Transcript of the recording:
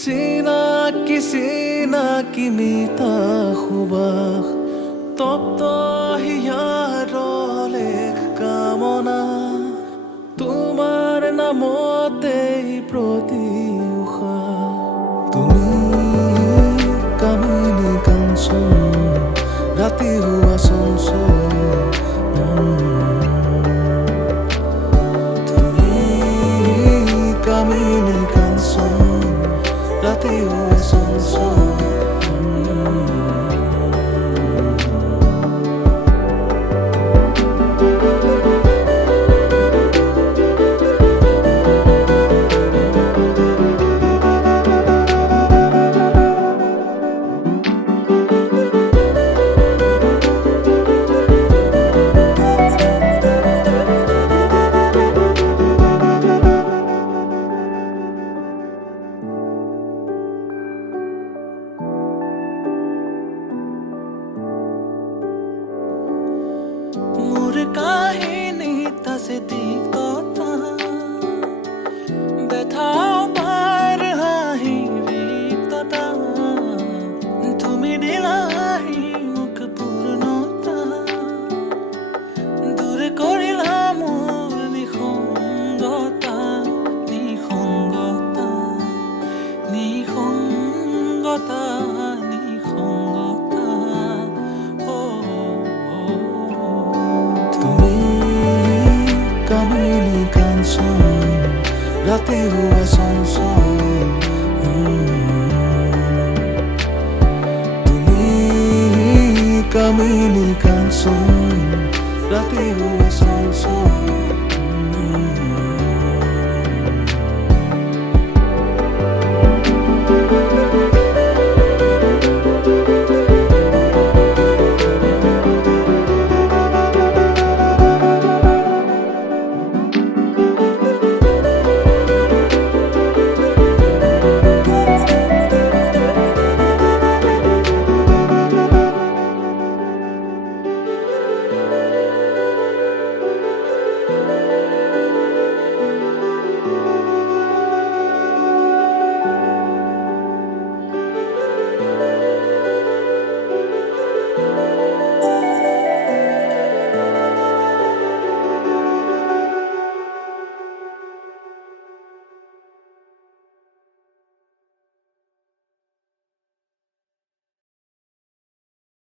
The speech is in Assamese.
চিনা কিমিতা সুবাস তপ্ত হিয়াৰ লেখ কামনা তোমাৰ নামতেই প্ৰতি উশাহ তুমি কামিনী কাঞ্চন ৰাতি হোৱা চঞ্চল তুমি কামিনী কাঞ্চন ৰাতি হোৱা চঞ্চল কাহিনীত আছে তিক্ততা ব্যথাও পাৰ হাঁহি ৰিক্ততা তুমি দিলাহি মোক পূৰ্ণতা দূৰ কৰিলা মোৰ নিসংগতা নিসংগতা নিসংগতা কামিনী কাঞ্চন ৰাতি হোৱা চঞ্চল তুমি কামিনী কাঞ্চন ৰাতি হোৱা চঞ্চল